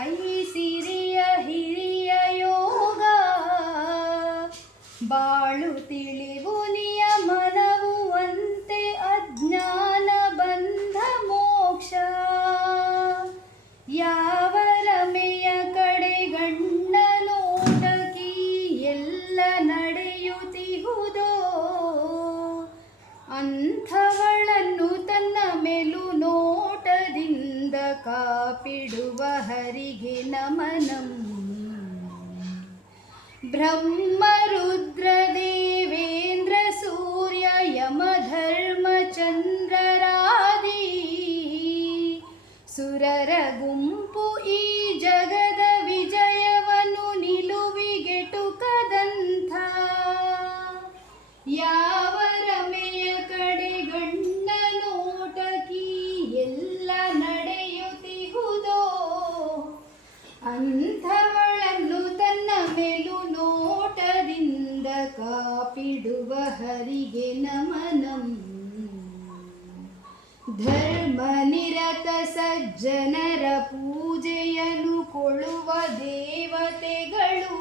ಐಸಿರಿಯ ಹಿರಿಯ ಯೋಗ ಬಾಳು ತಿಳಿವು ನಿಯಮನವು ಅಂತೆ ಅಜ್ಞಾನ ಬಂಧ ಮೋಕ್ಷ ಯಾವ ರಮೆಯ ಕಡೆ ಗಣ್ಣ ನೋಟಕಿ ಎಲ್ಲ ನಡೆಯುತ್ತಿಹುದೋ ಅಂಥವಳನ್ನು ತನ್ನ ಮೇಲು ನೋಟದಿಂದ ಕಾಪಿಡುವ ಹರಿಗೆ ನಮನಂ ಬ್ರಹ್ಮ ರುದ್ರ ದೇವೇಂದ್ರ ಸೂರ್ಯ ಯಮ ಧರ್ಮ ಚಂದ್ರರಾದಿ ಸುರರ ಗುಂಪು ಈ ಜಗದ ವಿಜಯವನ್ನು ನಿಲುವಿಗೆಟುಕದಂಥ ಯಾವ ರಮೆಯ ಕಡೆ ಗಣ್ಣ ನೋಟಕಿ ಎಲ್ಲ ನಡೆಯುತ್ತಿಹುದೋ ಅಂಥವಳನ್ನು ತನ್ನ ಮೇಲು ನೋಟದಿಂದ ಕಾಪಿಡುವ ಹರಿಗೆ ನಮನಂ ಧರ್ಮ ನಿರತ ಸಜ್ಜನರ ಪೂಜೆಯನ್ನು ಕೊಳ್ಳುವ ದೇವತೆಗಳು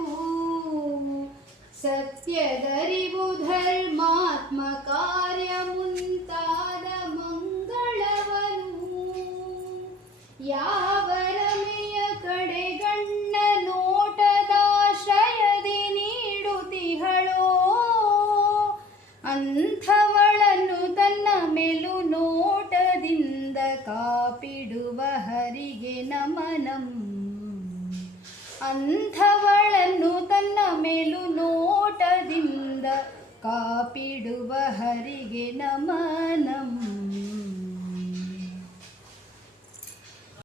ಸತ್ಯದರಿವು ಧರ್ಮಾತ್ಮ ಕಾರ್ಯ ಮುಂತಾದ ಮಂಗಳವನು ಯಾವ ರಮೆಯ ಕಡೆ ಗಣ್ಣ ನೋಟದಾಶ್ರಯದಿ ನೀಡುತ್ತಿಹಳೋ ಅಂಥವಳನ್ನು ತನ್ನ ಮೇಲು ನೋಟದಿಂದ ಕಾಪಿಡುವ ಹರಿಗೆ ನಮನಂ ಅಂಥವಳನ್ನು ತನ್ನ ಮೇಲು ನೋಟದಿಂದ ಕಾಪಿಡುವ ಹರಿಗೆ ನಮನಂ.